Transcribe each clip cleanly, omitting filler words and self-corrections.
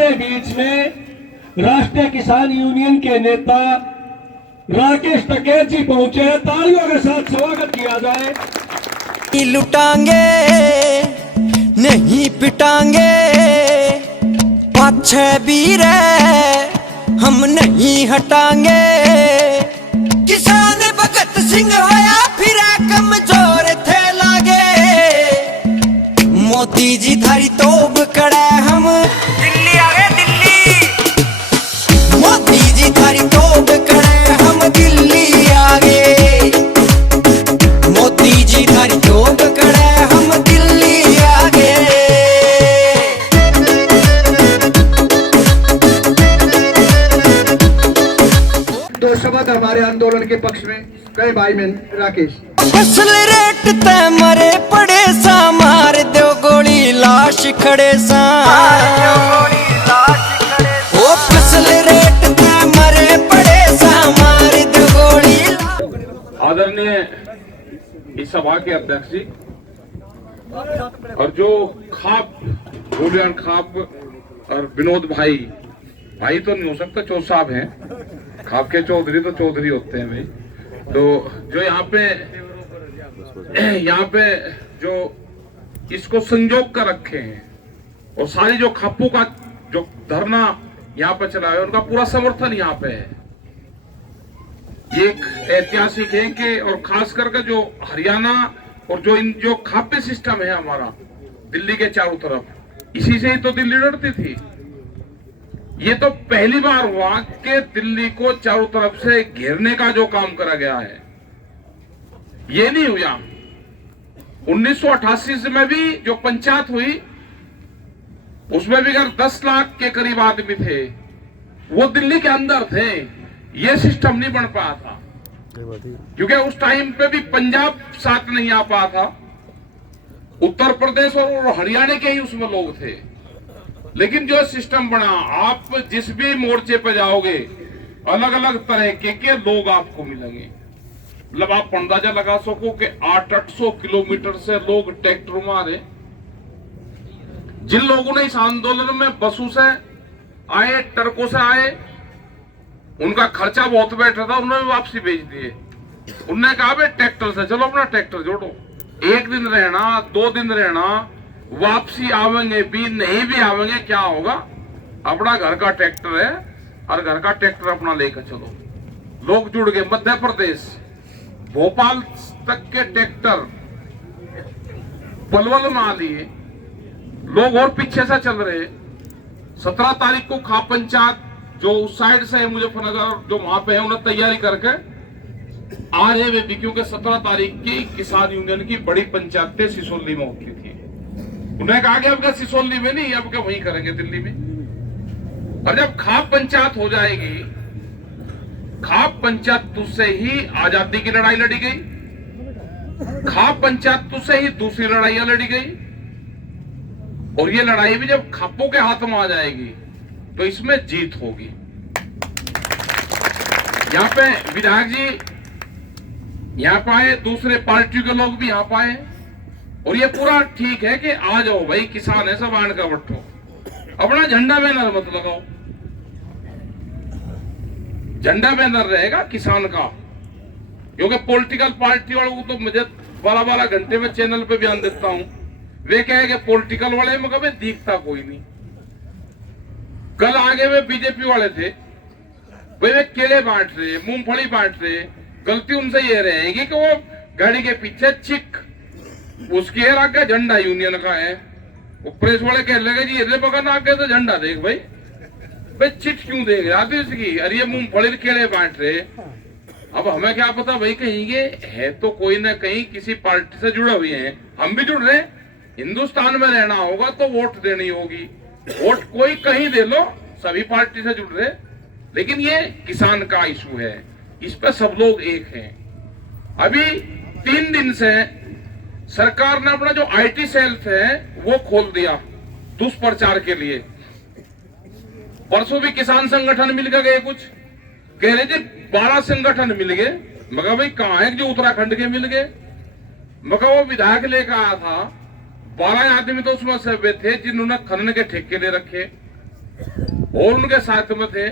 हमारे बीच में राष्ट्रीय किसान यूनियन के नेता राकेश टिकैत जी पहुंचे हैं। तालियों के साथ स्वागत किया जाए। लुटांगे नहीं पिटांगे, पाछे भी रहे हम नहीं हटांगे। किसान भगत सिंह होया फिर कमजोर थे लागे, मोदी जी थारी तोब कड़े हम दिल्ली आ गए दिल्ली। मोदी जी थारी तोब कड़े हम दिल्ली आ गए, मोदी जी थारी तोब कड़े हम दिल्ली आ गए। दो शब्द हमारे आंदोलन के पक्ष में कहे भाई में राकेश। फसल रेट ते मरे पड़े सा, मार दो गोली लाश खड़े सा। ओ फसल रेट ते मरे पड़े सा, मार दो गोली। आदरणीय इस सभा के अध्यक्ष जी और जो खाप गोलियान खाप और विनोद भाई, भाई तो नहीं हो सकता, चौधरी साहब हैं। खाप के चौधरी तो चौधरी होते हैं भाई। तो जो यहाँ पे जो इसको संजोग कर रखे हैं और सारी जो खापों का जो धरना यहाँ पे चला है, उनका पूरा समर्थन यहाँ पे है। ये एक ऐतिहासिक है कि और खास करके जो हरियाणा और जो खाप्य सिस्टम है हमारा दिल्ली के चारों तरफ, इसी से ही तो दिल्ली लड़ती थी। ये तो पहली बार हुआ कि दिल्ली को चारों तरफ से घेरने का जो काम करा गया है, ये नहीं हुआ। 1988 में भी जो पंचायत हुई उसमें भी अगर 10 लाख के करीब आदमी थे, वो दिल्ली के अंदर थे। ये सिस्टम नहीं बन पाया था क्योंकि उस टाइम पे भी पंजाब साथ नहीं आ पाया था, उत्तर प्रदेश और हरियाणा के ही उसमें लोग थे। लेकिन जो सिस्टम बना, आप जिस भी मोर्चे पे जाओगे अलग अलग तरह के लोग आपको मिलेंगे। मतलब आप अंदाजा लगा सको कि 800 किलोमीटर से लोग ट्रैक्टर में आ रहे। जिन लोगों ने इस आंदोलन में बसों से आए, ट्रकों से आए, उनका खर्चा बहुत बैठा था, उन्होंने वापसी भेज दिए। उन्होंने कहा भाई ट्रैक्टर से चलो, अपना ट्रैक्टर जोड़ो, एक दिन रहना 2 दिन रहना, वापसी आवेंगे भी नहीं भी आवेंगे, क्या होगा, अपना घर का ट्रैक्टर है और घर का ट्रैक्टर अपना लेकर चलो। लोग जुड़ गए। मध्य प्रदेश भोपाल तक के ट्रैक्टर पलवल में आ लिए लोग और पीछे से चल रहे। 17 तारीख को खाप पंचायत जो उस साइड से है मुजफ्फरनगर, जो वहां पे है, उन्हें तैयारी करके आ रहे वे भी, क्योंकि 17 तारीख की किसान यूनियन की बड़ी पंचायतें सिसोली में होती थी। उन्होंने कहा कि अब क्या सिसोली में नहीं, अब क्या वहीं करेंगे दिल्ली में। और जब खाप पंचायत हो जाएगी, खाप पंचायत से ही आजादी की लड़ाई लड़ी गई, खाप पंचायत से ही दूसरी लड़ाइयां लड़ी गई, और ये लड़ाई भी जब खापों के हाथ में आ जाएगी तो इसमें जीत होगी। यहाँ पे विधायक जी यहाँ पे आए, दूसरे पार्टी के लोग भी यहाँ पे आए, और ये पूरा ठीक है कि आ जाओ भाई, किसान है सब, आण का बट्टो, अपना झंडा बैनर मत लगाओ। झंडा बैनर रहेगा किसान का, क्योंकि पॉलिटिकल पार्टी वालों को तो मुझे 12-12 घंटे में चैनल पे बयान देता हूं, वे कहे पॉलिटिकल वाले में कभी दिखता कोई नहीं। कल आगे वे बीजेपी वाले थे, वे केले बांट रहे, मूंगफली बांट रहे। गलती उनसे ये रहेगी कि वो गाड़ी के पीछे चिक उसकी है, आगे झंडा यूनियन का है। वो प्रेस वाले कह लगे जी ये बगन आगे तो झंडा देख भाई, भाई चिट क्यों देख रहे आते उसकी, अरे ये मूंगफली केले बांट रहे। अब हमें क्या पता भाई, कहीं ये है तो कोई ना कहीं किसी पार्टी से जुड़े हुए हैं, हम भी जुड़ रहे। हिंदुस्तान में रहना होगा तो वोट देनी होगी, वोट कोई कहीं दे लो, सभी पार्टी से जुड़ रहे। लेकिन ये किसान का इशू है, इस पे सब लोग एक हैं। अभी 3 दिन से सरकार ने अपना जो IT सेल है वो खोल दिया दुष्प्रचार के लिए। परसों भी किसान संगठन मिल गए, कुछ कह रहे थे 12 संगठन मिल गए। मगर भाई कहां है जो उत्तराखंड के मिल गए? मगर वो विधायक लेकर आया था, 12 आदमी तो उसमें से वे थे जिन्होंने खनन के ठेके ले रखे। और उनके साथ में थे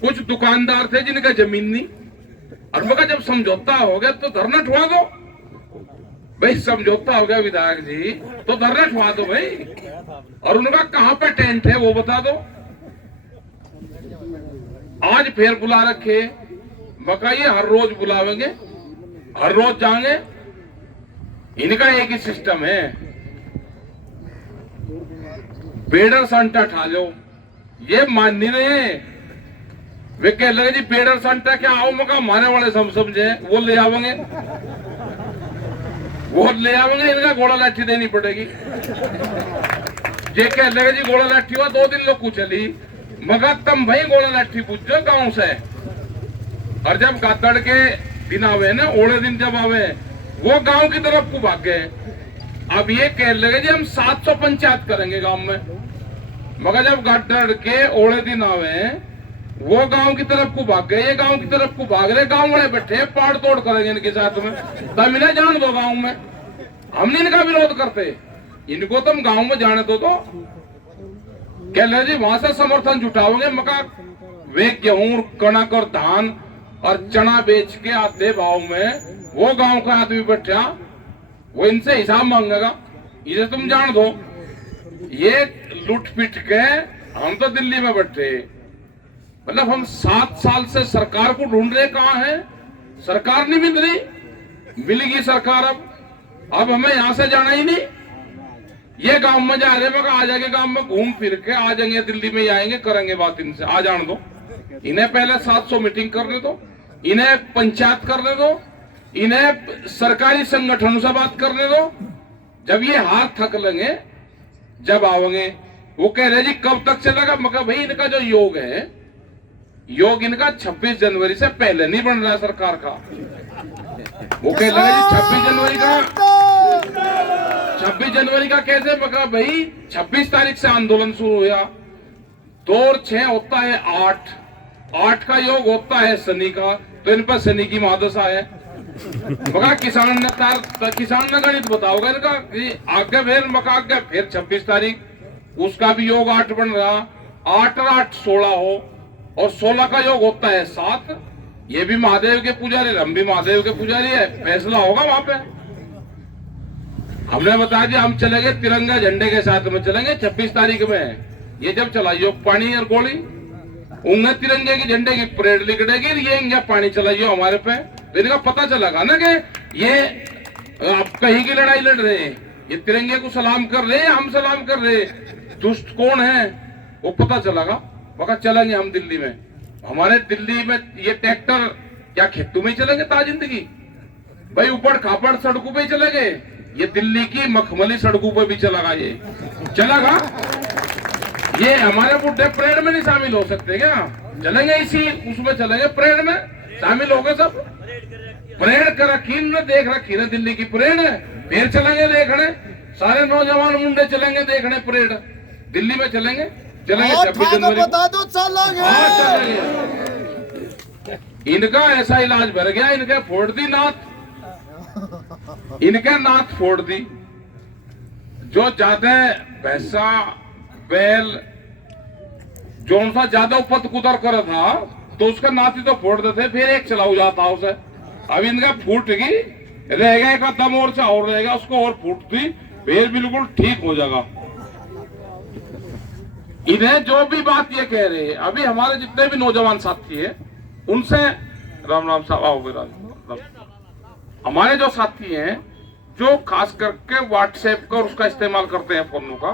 कुछ दुकानदार थे जिनका जमीन नहीं। और मगर जब समझौता हो गया तो धरना ठुआ दो भाई, समझौता हो गया विधायक जी तो धरना ठुआ दो भाई। और उनका कहां पे टेंट है वो बता दो। आज फिर बुला रखे, मका ये हर रोज बुलावेंगे, हर रोज जाएंगे। इनका एक ही सिस्टम है, बेडर संटा ठा लो, ये मान नहीं रहे। वे कह लगे जी बेडर संटा क्या आओ, मका मारे वाले समझे वो ले आवेंगे, वो ले आवेंगे। इनका घोड़ा लाठी देनी पड़ेगी। ये कह लगे जी घोड़ा लाठी हुआ 2 दिन लोग को चली, मगर तुम भाई घोड़ा लाठी पूछो गांव से। और जब गादड़ के दिन आवे ना, ओले दिन जब आवे, वो गांव की तरफ को भाग गए। अब ये कह लगे जी हम 700 पंचायत करेंगे गांव में, मगर जब गादड़ के ओले दिन आवे वो गांव की तरफ को भाग गए। ये गांव की तरफ को भाग रहे, गांव वाले बैठे पाड़ तोड़ करेंगे इनके साथ में। तब इन्हें जान दो गांव में, हमने इनका विरोध करते, इनको तुम गांव में जाने दो। तो कह रहे जी वहां से समर्थन जुटाओगे, मका वे गेहूं कणक और धान और चना बेच के आते भाव में वो गांव का आदमी बैठा, वो इनसे हिसाब मांगेगा। इसे तुम जान दो। ये लूट पीट के हम तो दिल्ली में बैठे, मतलब हम 7 साल से सरकार को ढूंढ रहे, कहां है सरकार? नहीं मिल रही। मिलेगी सरकार अब हमें यहां से जाना ही नहीं। ये गांव में जा रहे, मगर आ जाएंगे गांव में घूम फिर के आ जाएंगे, दिल्ली में ही आएंगे, करेंगे बात इनसे। आ जान दो इन्हें, पहले 700 मीटिंग करने दो, इन्हें पंचायत करने दो, इन्हें सरकारी संगठनों से बात करने दो। जब ये हाथ थक लेंगे जब आवेंगे। वो कह रहे जी कब तक चलेगा? मगर भाई इनका जो योग है, योग इनका 26 जनवरी से पहले नहीं बन रहा है सरकार का। वो कह रहे जी 26 जनवरी का कैसे? मगर भाई 26 तारीख से आंदोलन शुरू हुआ, 2 और 6 होता है 8 का योग होता है शनि का, तो इन पर शनि की महादशा है। मगर किसान ने गणित बताओगे इनका आगे फिर मका आगे फिर 26 तारीख, उसका भी योग 8 बन रहा, 8 और 8 16 हो, और 16 का योग होता है 7। ये भी महादेव के पुजारी, हम भी महादेव के पुजारी है, फैसला होगा वहां पे। हमने बता दिया हम चलेंगे तिरंगा झंडे के साथ में चलेंगे 26 तारीख में। ये जब चलाइयो पानी और गोली, उन्हें तिरंगे की झंडे की परेड निकलेगी, ये इंगे पानी चलाइयो हमारे पे, तो इनका पता चलेगा ना कि ये आप कहीं की लड़ाई लड़ रहे हैं, ये तिरंगे को सलाम कर रहे हैं, हम सलाम कर रहे, दुष्ट कौन है वो पता चलेगा। मगर चलेंगे हम दिल्ली में, हमारे दिल्ली में ये ट्रैक्टर क्या खेतों में ही चलेंगे ता जिंदगी? भाई ऊपर खापड़ सड़कों पे ही चलेंगे, ये दिल्ली की मखमली सड़कों पे भी चलेगा, ये चलेगा। ये हमारे बुढ़े परेड में नहीं शामिल हो सकते क्या? चलेंगे इसी उसमें चलेंगे, परेड में शामिल हो गए सब। परेड कर रखी ने, देख रखी ना दिल्ली की परेड है, फिर चलेंगे देखने, सारे नौजवान मुंडे चलेंगे देखने परेड, दिल्ली में चलेंगे 26 जनवरी को चलेंगे। इनका ऐसा इलाज भर गया, इनके फोड़ दी नाथ, इनके नाथ फोड़ दी। जो ज्यादा भैंसा बैल जो सा ज्यादा उपत कुदर कर था तो उसका नाथ ही तो फोड़ देते, फिर एक चलाऊ जाता उसे। अब इनका फूट गई, रह गया एक दम और से और रहेगा, उसको और फूटती फिर बिल्कुल ठीक हो जाएगा। इन्हें जो भी बात ये कह रहे हैं, अभी हमारे जितने भी नौजवान साथी हैं उनसे, राम राम साहब आओ राम, हमारे जो साथी हैं जो खास करके व्हाट्सएप का और उसका इस्तेमाल करते हैं फोनों का,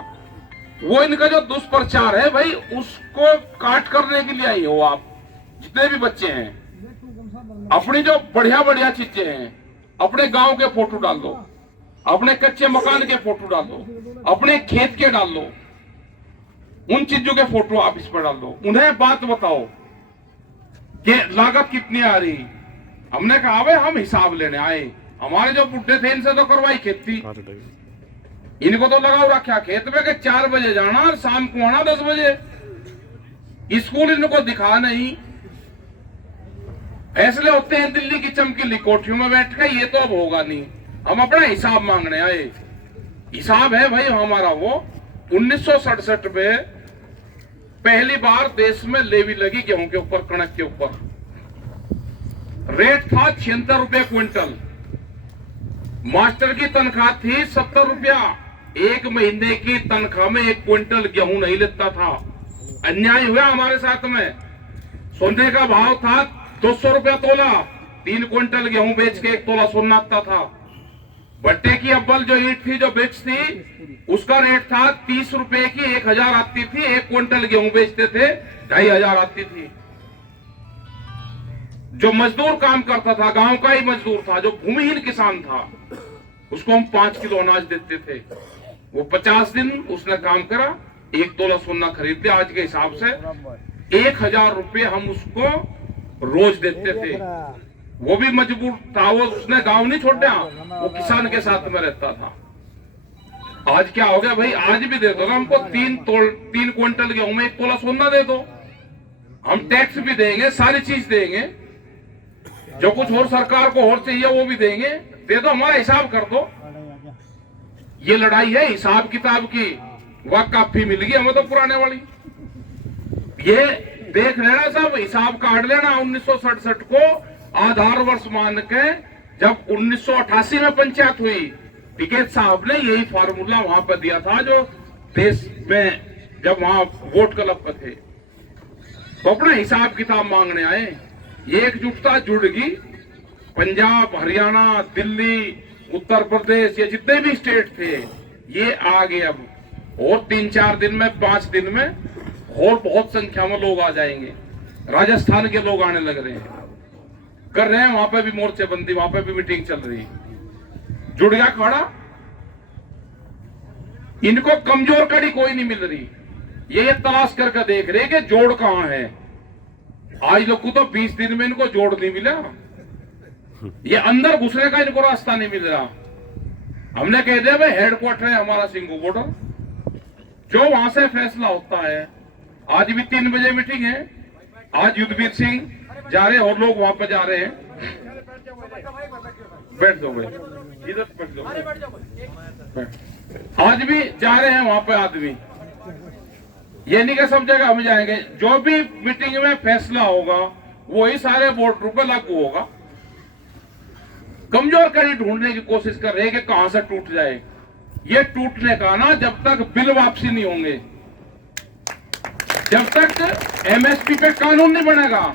वो इनका जो दुष्प्रचार है भाई उसको काट करने के लिए आई हो आप जितने भी बच्चे हैं। अपनी जो बढ़िया बढ़िया चीजें हैं, अपने गांव के फोटो डाल दो, अपने कच्चे मकान के फोटो डाल दो, अपने खेत के डाल दो, उन चीजों के फोटो आप इस पर डाल दो। उन्हें बात बताओ कि लागत कितनी आ रही। हमने कहा भाई हम हिसाब लेने आए, हमारे जो बुढ़े थे इनसे तो करवाई खेती, इनको तो लगाओ रखा खेत में कि 4 बजे जाना और शाम को आना 10 बजे। स्कूल इनको दिखा नहीं, फैसले होते हैं दिल्ली की चमकीली कोठियों में बैठ के, ये तो अब होगा नहीं। हम अपना हिसाब मांगने आए। हिसाब है भाई हमारा वो 1967 में पहली बार देश में लेवी लगी गेहूं के ऊपर, कणक के ऊपर। रेट था 76 रुपए क्विंटल। मास्टर की तनख्वाह थी 70 रुपया। एक महीने की तनख्वाह में 1 क्विंटल गेहूं नहीं लेता था। अन्याय हुआ हमारे साथ में। सोने का भाव था 200 रुपया तोला, 3 क्विंटल गेहूं बेच के 1 तोला सोना आता था। भट्टे की अव्वल जो ईंट थी, जो ब्रिक्स थी, उसका रेट था 30 रुपए की 1000 आती थी। 1 क्विंटल गेहूं बेचते थे, 2500 आती थी। जो मजदूर काम करता था, गांव का ही मजदूर था, जो भूमिहीन किसान था, उसको हम 5 किलो अनाज देते थे। वो 50 दिन उसने काम करा, 1 तोला सोना खरीद लिया। आज के हिसाब से 1000 रुपए हम उसको रोज देते थे। वो भी मजबूर था, वो उसने गांव नहीं छोड़ा, वो किसान के साथ में रहता था। आज क्या हो गया भाई, आज भी दे दो ना हमको 3 क्विंटल गेहूं में 1 तोला सोना दे दो, हम टैक्स भी देंगे, सारी चीज देंगे, जो कुछ और सरकार को और चाहिए वो भी देंगे, दे दो, हमारा हिसाब कर दो। ये लड़ाई है हिसाब किताब की। वह काफी मिल गई हमें तो पुराने वाली। ये देख लेना सब, हिसाब काट लेना। 1967 को आधार वर्ष मान के, जब 1988 में पंचायत हुई, टिकैत साहब ने यही फार्मूला वहां पर दिया था, जो देश में जब वहां वोट क्लब पर थे, तो अपना हिसाब किताब मांगने आए। ये एकजुटता जुड़ गई। पंजाब, हरियाणा, दिल्ली, उत्तर प्रदेश, ये जितने भी स्टेट थे, ये आ गए अब। और 3-4 दिन में, 5 दिन में और बहुत संख्या में लोग आ जाएंगे। राजस्थान के लोग आने लग रहे हैं, कर रहे हैं, वहां पे भी मोर्चेबंदी, वहां पे भी मीटिंग चल रही है। जुड़ गया खड़ा। इनको कमजोर कड़ी कोई नहीं मिल रही। ये तलाश करके देख रहे कि जोड़ कहां है। आज लोग को तो 20 दिन में इनको जोड़ नहीं मिला। ये अंदर घुसने का इनको रास्ता नहीं मिल रहा। हमने कह दिया भाई हेडक्वार्टर है हमारा सिंगू बॉर्डर, जो वहां से फैसला होता है। आज भी 3 बजे मीटिंग है। आज युद्धवीर सिंह जा रहे हैं और लोग वहां पर जा रहे हैं। बैठ जाओ भाई, इधर बैठ जाओ। आज भी जा रहे हैं वहां पे आदमी। ये नहीं कि सब जगह हम जाएंगे। जो भी मीटिंग में फैसला होगा वही सारे बॉर्डर पर लागू होगा। कमजोर कड़ी ढूंढने की कोशिश कर रहे हैं कि कहां से टूट जाए। ये टूटने का ना, जब तक बिल वापसी नहीं होंगे, जब तक एमएसपी पे कानून नहीं बनेगा।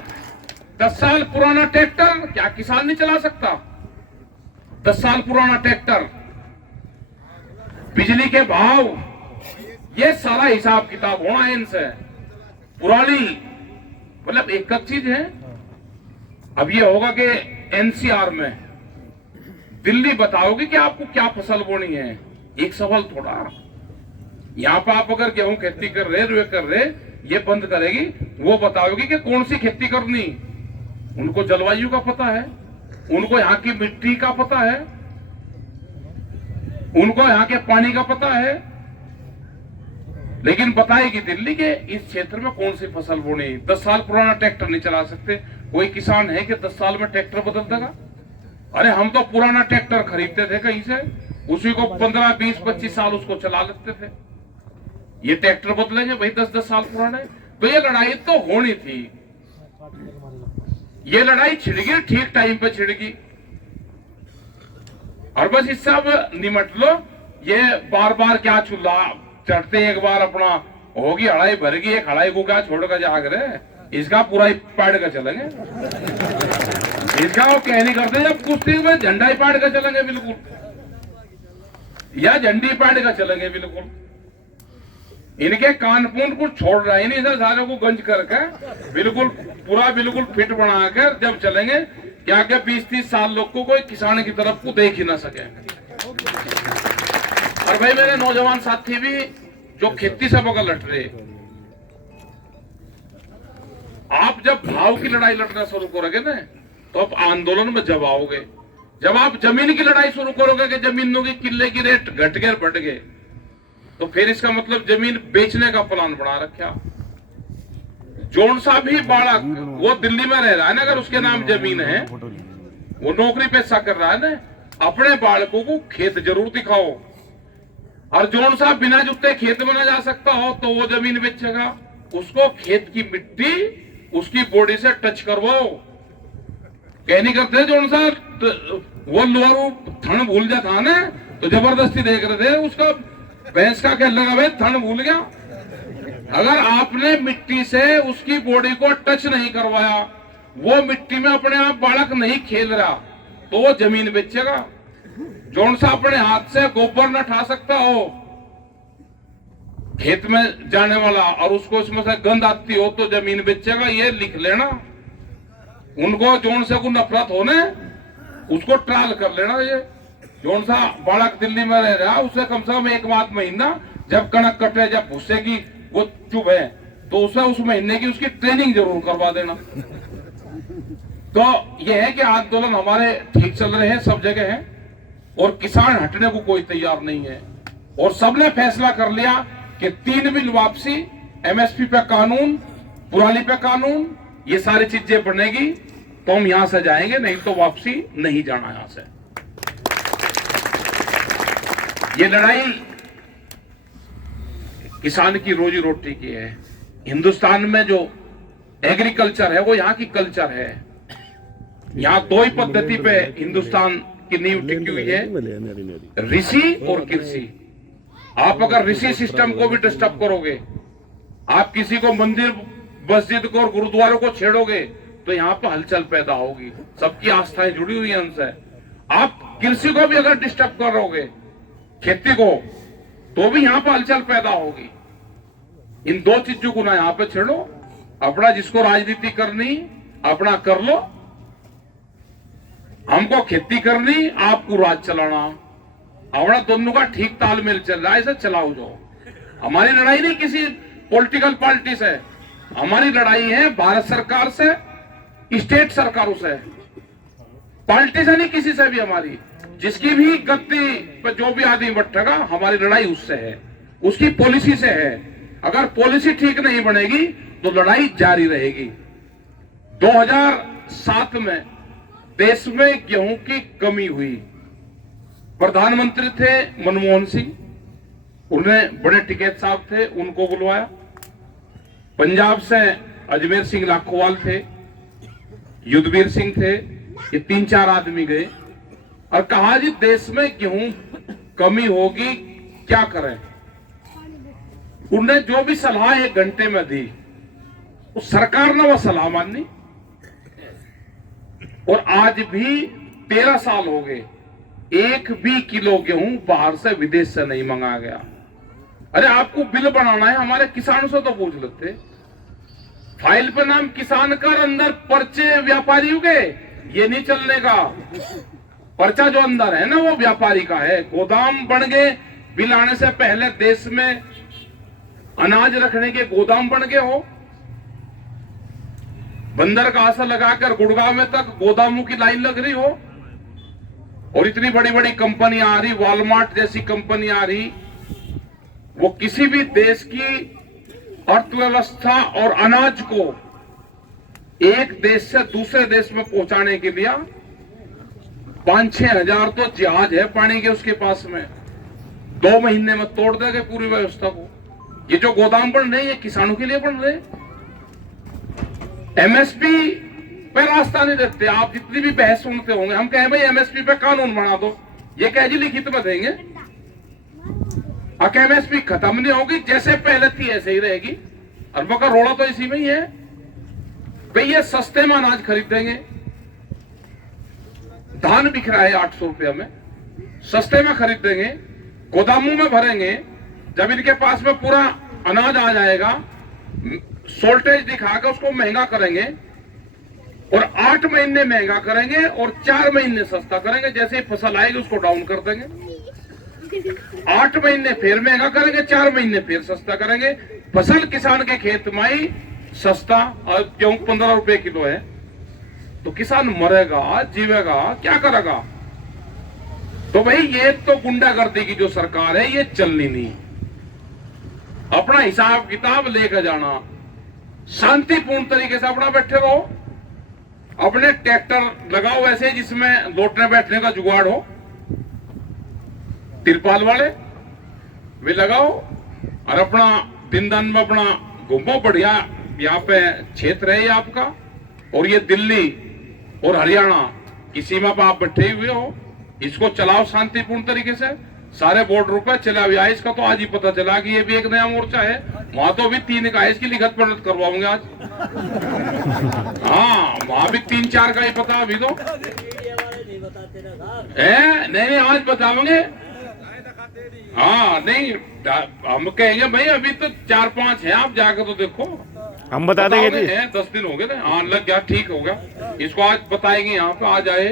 10 साल पुराना ट्रैक्टर क्या किसान नहीं चला सकता? 10 साल पुराना ट्रैक्टर, बिजली के भाव, ये सारा हिसाब किताब होना है इनसे। पुरानी मतलब एक चीज है। अब ये होगा कि एनसीआर में दिल्ली बताओगी कि आपको क्या फसल बोनी है। एक सवाल थोड़ा। यहां पर आप अगर गेहूं खेती कर रहे, रुए कर रहे, ये बंद करेगी, वो बताओगी कि कौन सी खेती करनी। उनको जलवायु का पता है, उनको यहाँ की मिट्टी का पता है, उनको यहाँ के पानी का पता है। लेकिन बताएगी दिल्ली के इस क्षेत्र में कौन सी फसल बोनी। 10 साल पुराना ट्रैक्टर नहीं चला सकते। कोई किसान है कि 10 साल में ट्रैक्टर बदल देगा? अरे हम तो पुराना ट्रैक्टर खरीदते थे कहीं से, उसी को 15, 20, 25 साल उसको चला लेते थे। ये ट्रैक्टर बदलेंगे भाई 10-10 साल पुराने? तो ये लड़ाई तो होनी थी। ये लड़ाई छिड़गी, ठीक टाइम पे छिड़गी, और बस इससे अब निमट लो। ये बार बार क्या चूल्हा चढ़ते, एक बार अपना होगी हड़ाई भरगी, एक हड़ाई को क्या छोड़कर जाग रहे, इसका पूरा ही पाड़ कर चलेंगे। इसका वो कह नहीं करते, जब कुश्ती में झंडा ही पाड़ कर चलेंगे बिल्कुल, या झंडी पाड़ कर चलेंगे बिल्कुल। इनके कानपून को छोड़ रहा है, नहीं सारे को गंज करके बिल्कुल पूरा बिल्कुल फिट बनाकर जब चलेंगे, क्या क्या 20-30 साल लोग को कोई किसान की तरफ को देख ही ना सके। और भाई मेरे नौजवान साथी भी जो खेती से बगल लड़ रहे, आप जब भाव की लड़ाई लड़ना शुरू करोगे ना, तो आप आंदोलन में जब आओगे। जब आप जमीन की लड़ाई शुरू करोगे कि जमीनों की किले की रेट घट गए बढ़ गए, तो फिर इसका मतलब जमीन बेचने का प्लान बना रखा। जोन सा भी बालक वो दिल्ली में रह रहा है ना, अगर उसके नाम जमीन है, वो नौकरी पेशा कर रहा है ना, अपने बालकों को खेत जरूर दिखाओ। और जोन सा बिना जुते खेत में ना जा सकता हो तो वो जमीन बेचेगा। उसको खेत की मिट्टी उसकी बॉडी से टच करवाओ। कह नहीं करते जो सा वो लोअर थन भूल जा था ना, तो जबरदस्ती देख रहे थे उसका भैंस का क्या लगा भाई थन भूल गया। अगर आपने मिट्टी से उसकी बॉडी को टच नहीं करवाया, वो मिट्टी में अपने आप बालक नहीं खेल रहा, तो वो जमीन बेचेगा। जौन सा अपने हाथ से गोबर न उठा सकता हो खेत में जाने वाला और उसको उसमें से गंद आती हो तो जमीन बेचेगा, ये लिख लेना। उनको जौन से को नफरत हो ना उसको ट्रायल कर लेना। ये जौन सा बालक दिल्ली में रह रहा उसे कम से कम एक महीना जब कणक कटे, जब भूसे की वो चुभ है, तो उसे उस महीने की उसकी ट्रेनिंग जरूर करवा देना। तो यह है कि आंदोलन हमारे ठीक चल रहे हैं, सब जगह है, और किसान हटने को कोई तैयार नहीं है। और सबने फैसला कर लिया कि 3 बिल वापसी, एमएसपी पे कानून, पुराली पे कानून, ये सारी चीजें बनेगी तो हम यहां से जाएंगे, नहीं तो वापसी नहीं जाना यहां से। ये लड़ाई किसान की रोजी रोटी की है। हिंदुस्तान में जो एग्रीकल्चर है वो यहाँ की कल्चर है। यहाँ 2 ही पद्धति पे हिंदुस्तान की नींव टिकी हुई है, ऋषि और कृषि। आप अगर ऋषि सिस्टम को भी डिस्टर्ब करोगे, आप किसी को मंदिर मस्जिद को और गुरुद्वारों को छेड़ोगे, तो यहाँ पर हलचल पैदा होगी। सबकी आस्थाएं जुड़ी हुई है उनसे। आप कृषि को भी अगर डिस्टर्ब करोगे, खेती को, तो भी यहाँ पर हलचल पैदा होगी। इन 2 चीजों को ना यहाँ पे छेड़ो। अपना जिसको राजनीति करनी अपना कर लो, हमको खेती करनी, आपको राज चलाना, अपना दोनों का ठीक तालमेल चल रहा है, इसे चलाओ। जो हमारी लड़ाई नहीं किसी पॉलिटिकल पार्टी से, हमारी लड़ाई है भारत सरकार से, स्टेट सरकारों से, पार्टी से नहीं, किसी से भी। हमारी जिसकी भी गद्दी पर जो भी आदमी बैठेगा, हमारी लड़ाई उससे है, उसकी पॉलिसी से है। अगर पॉलिसी ठीक नहीं बनेगी तो लड़ाई जारी रहेगी। 2007 में देश में गेहूं की कमी हुई। प्रधानमंत्री थे मनमोहन सिंह, उन्हें बड़े टिकैत साहब थे, उनको बुलवाया। पंजाब से अजमेर सिंह लाखोवाल थे, युद्धवीर सिंह थे, ये 3-4 आदमी गए और कहा जी देश में गेहूं कमी होगी, क्या करें। उन्हें जो भी सलाह 1 घंटे में दी, उस सरकार ने वो सलाह मानी। और आज भी 13 साल हो गए, 1 भी किलो गेहूं बाहर से विदेश से नहीं मंगाया गया। अरे आपको बिल बनाना है, हमारे किसानों से तो पूछ लेते। फाइल पे नाम किसान कर, अंदर पर्चे व्यापारियों के, ये नहीं चलने का। पर्चा जो अंदर है ना वो व्यापारी का है। गोदाम बन गए, बिल आने से पहले देश में अनाज रखने के गोदाम बन गए हो। बंदरगाह से लगाकर गुड़गांव में तक गोदामों की लाइन लग रही हो, और इतनी बड़ी बड़ी कंपनी आ रही, वॉलमार्ट जैसी कंपनी आ रही। वो किसी भी देश की अर्थव्यवस्था और अनाज को एक देश से दूसरे देश में पहुंचाने के लिए 5-6 हजार तो जहाज है पानी के उसके पास में। 2 महीने में तोड़ देंगे पूरी व्यवस्था को। ये जो गोदाम बन रहे हैं ये किसानों के लिए बन रहे। एमएसपी पे रास्ता नहीं देते। आप जितनी भी बहस सुनते होंगे, हम कहें भाई एमएसपी पे कानून बना दो, ये कह जी लिखित में देंगे। अगर एमएसपी खत्म नहीं होगी, जैसे पहले थी ऐसे ही रहेगी। अरबों का रोड़ा तो इसी में ही है भाई। ये सस्ते में अनाज खरीदेंगे, धान बिक रहा है 800 रुपया में, सस्ते में खरीदेंगे, गोदामों में भरेंगे। जब इनके पास में पूरा अनाज आ जाएगा, सोल्टेज दिखाकर उसको महंगा करेंगे, और 8 महीने महंगा करेंगे और 4 महीने सस्ता करेंगे। जैसे ही फसल आएगी उसको डाउन कर देंगे। 8 महीने फिर महंगा करेंगे, 4 महीने फिर सस्ता करेंगे। फसल किसान के खेत में ही सस्ता, और गेहूं 15 रुपए किलो है, तो किसान मरेगा, जीवेगा, क्या करेगा। तो भाई ये तो गुंडागर्दी की जो सरकार है ये चलनी नहीं। अपना हिसाब किताब लेकर जाना, शांतिपूर्ण तरीके से अपना बैठे रहो। अपने ट्रैक्टर लगाओ ऐसे जिसमें लौटने बैठने का जुगाड़ हो, तिरपाल वाले वे लगाओ, और अपना दिन दान में अपना घूमो, बढ़िया यहाँ पे क्षेत्र है ये आपका, और ये दिल्ली और हरियाणा की सीमा पर आप बैठे हुए हो, इसको चलाओ शांतिपूर्ण तरीके से। सारे बॉर्डर पे चला हुआ है, इसका तो आज ही पता चला कि ये भी एक नया मोर्चा है। वहां तो भी 3 का है, इसकी लिखत पढ़त करवाऊंगे आज। हाँ, वहां भी 3-4 का ही पता अभी तो है। नहीं, आज बताओगे। हाँ नहीं, हम कहेंगे भाई अभी तो 4-5 है, आप जाकर तो देखो। हम बता देंगे जी। 10 दिन हो गए थे। हाँ लग गया, ठीक हो गया। इसको आज बताएंगे, यहाँ पे आ जाए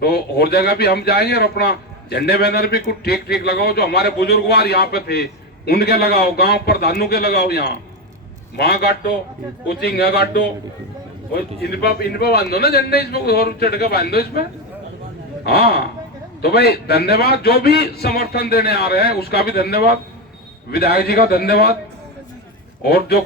तो और जगह भी हम जाएंगे, और अपना झंडे बैनर भी कुछ ठीक ठीक लगाओ। जो हमारे बुजुर्गवार यहाँ पे थे उनके लगाओ, गांव प्रधानों के लगाओ, यहाँ वहां काटो, कुछ इंगा काटो, इन पर बांधो ना झंडे, इसमें और चढ़ के बांधो इसमें। हाँ तो भाई धन्यवाद, जो भी समर्थन देने आ रहे हैं उसका भी धन्यवाद, विधायक जी का धन्यवाद, और जो